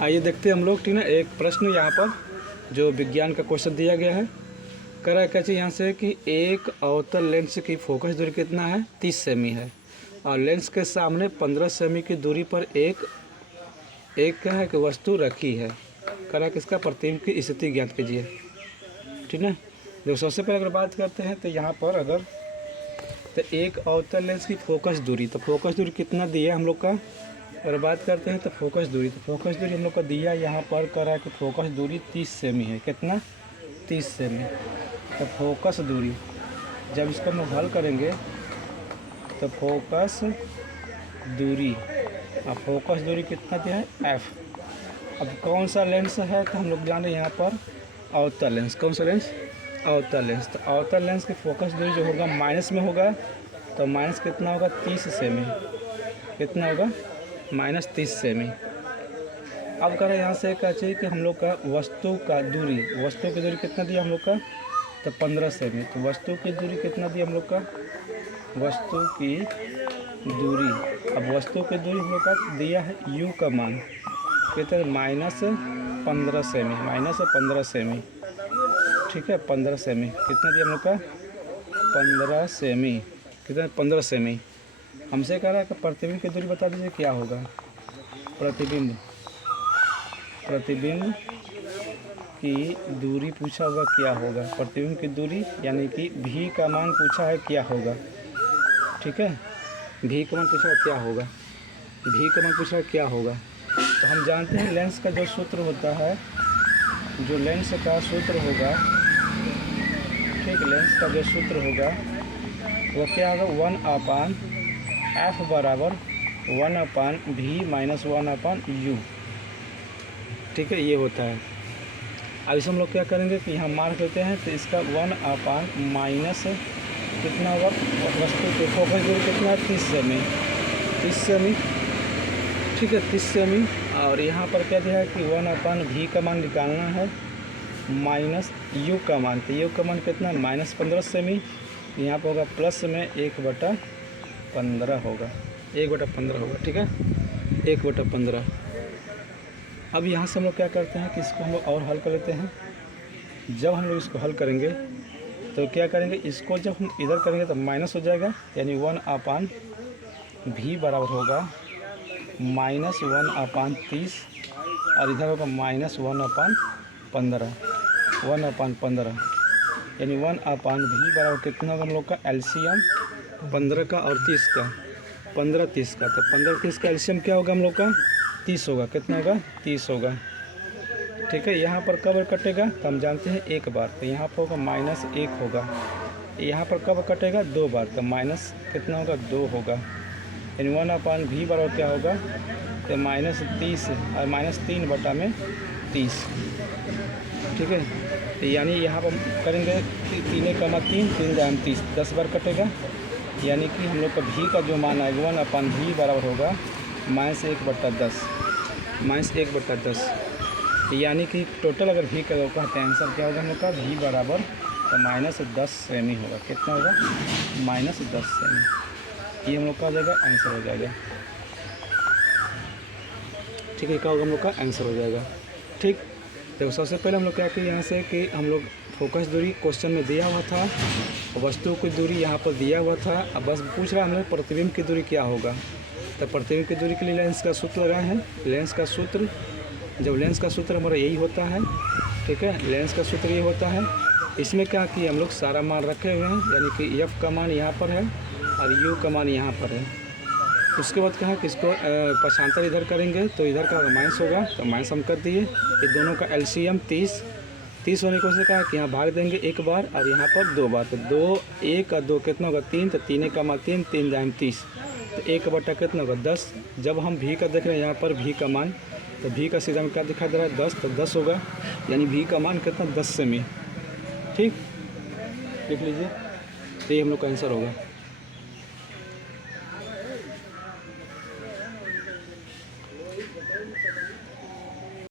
आइए देखते हैं हम लोग, ठीक है। एक प्रश्न यहाँ पर जो विज्ञान का क्वेश्चन दिया गया है, कह रहा है क्या चाहिए यहाँ से कि एक अवतल लेंस की फोकस दूरी कितना है, 30 सेमी है, और लेंस के सामने 15 सेमी की दूरी पर एक क्या है कि वस्तु रखी है। कह रहा है कि इसका प्रतिबिंब की स्थिति ज्ञात कीजिए, ठीक है। देखो सबसे पहले अगर बात करते हैं तो यहाँ पर अगर तो एक अवतल लेंस की फोकस दूरी, तो फोकस दूरी कितना दिया हम लोग का, अगर बात करते हैं तो फोकस दूरी हम लोग का दिया यहाँ पर कह रहा है कि फोकस दूरी 30 सेमी है। कितना, 30 सेमी। तो फोकस दूरी जब इसको हम लोग हल करेंगे तो फोकस दूरी, अब फोकस दूरी कितना दिया है, एफ। अब कौन सा लेंस है तो हम लोग जाने यहाँ पर अवतल लेंस। कौन सा लेंस, अवतल लेंस। तो अवतल लेंस की फोकस दूरी जो होगा माइनस में होगा, तो माइनस कितना होगा, 30 सेमी। कितना होगा, -30 सेमी। अब करें यहाँ से क्या चाहिए कि हम लोग का वस्तु की दूरी कितना दिया हम लोग का, तो 15 सेमी। तो वस्तु की दूरी कितना दिया हम लोग का, वस्तु की दूरी, अब वस्तु की दूरी हम लोग का दिया है u का मान कितना, -15 सेमी, -15 सेमी, ठीक है। 15 सेमी कितना दिया हम लोग का, 15 सेमी, कितना, 15 सेमी। हमसे कह रहा है कि प्रतिबिंब की दूरी बता दीजिए क्या होगा। प्रतिबिंब की दूरी पूछा होगा क्या होगा, प्रतिबिंब की दूरी यानी कि v का मान पूछा है क्या होगा, ठीक है। v का मान पूछा है क्या होगा, v का मान पूछा है क्या होगा। तो हम जानते हैं लेंस का जो सूत्र होता है, जो लेंस का सूत्र होगा, ठीक, लेंस का जो सूत्र होगा वो क्या होगा, 1/f बराबर 1/v - 1/u, ठीक है, ये होता है। अब इसे हम लोग क्या करेंगे कि यहाँ मार्क लेते हैं, तो इसका 1/ माइनस कितना होगा, वस्तु के फोकस दूरी कितना है, 30 सेमी, 30 सेमी, ठीक है, 30 सेमी। और यहाँ पर क्या दिया है कि 1/v का मान निकालना है माइनस u का मान, तो u का मान कितना, -15 सेमी। यहाँ पर होगा प्लस में 1/15 होगा, 1/15 होगा, ठीक है, 1/15। अब यहाँ से हम लोग क्या करते हैं कि इसको हम लोग और हल कर लेते हैं। जब हम लोग इसको हल करेंगे तो क्या करेंगे, इसको जब हम इधर करेंगे तो माइनस हो जाएगा, यानी 1/v बराबर होगा -1/30, और इधर होगा -1/15, 1/15, यानी 1/v बराबर कितना होगा हम लोग का, एलसीएम 15 का और 30 का, 15 30 का। तो 15 30 का एलसीएम क्या होगा हम लोग का, 30 होगा। कितना होगा, 30 होगा, ठीक है। यहाँ पर कब कटेगा तो हम जानते हैं एक बार, तो यहाँ पर होगा -1 होगा। यहाँ पर कब कटेगा, 2 बार, तो माइनस कितना होगा, 2 होगा, यानी 1/v बराबर क्या होगा, तो -30 और -3/30, ठीक है। तो यानी यहाँ पर करेंगे 3 3 30, 10 बार कटेगा, यानी कि हम लोग का v का जो मान आएगा 1/v बराबर होगा -1/10, -1/10, यानी कि टोटल अगर v का होगा तो आंसर क्या होगा हम लोग का, v बराबर तो -10 सेमी होगा। कितना होगा, -10 सेमी। ये हम लोग का हो जाएगा, आंसर हो जाएगा, ठीक है। क्या होगा हम लोग का आंसर हो जाएगा, ठीक। तो सबसे पहले हम लोग क्या किए यहाँ से कि हम लोग फोकस दूरी क्वेश्चन में दिया हुआ था, वस्तु की दूरी यहाँ पर दिया हुआ था, अब बस पूछ रहा है हम लोग प्रतिबिंब की दूरी क्या होगा। तो प्रतिबिंब की दूरी के लिए लेंस का सूत्र लगाए हैं। लेंस का सूत्र, जब लेंस का सूत्र हमारा यही होता है, ठीक है, लेंस का सूत्र ये होता है। इसमें क्या किए हम लोग, सारा मान रखे हुए हैं, यानी कि एफ का मान यहाँ पर है और यू का मान यहाँ पर है। उसके बाद कहा कि इसको पक्षांतर इधर करेंगे तो इधर का माइनस होगा, तो माइनस हम कर दिए। ये दोनों का एलसीएम 30 होने को से कहा कि यहाँ भाग देंगे एक बार और यहाँ पर 2 बार, तो 2 1 और 2 कितना होगा, 3, तो 3 का मान 3, 3 जाए 30, तो 1/, कितना होगा, 10। जब हम v का देख रहे हैं यहाँ पर v का मान, तो v का सीधा में क्या दिखाई दे रहा है, 10, तो 10 होगा, यानी v का मान कितना, 10 सेमी, ठीक, लिख लीजिए। तो ये हम लोग का आंसर होगा।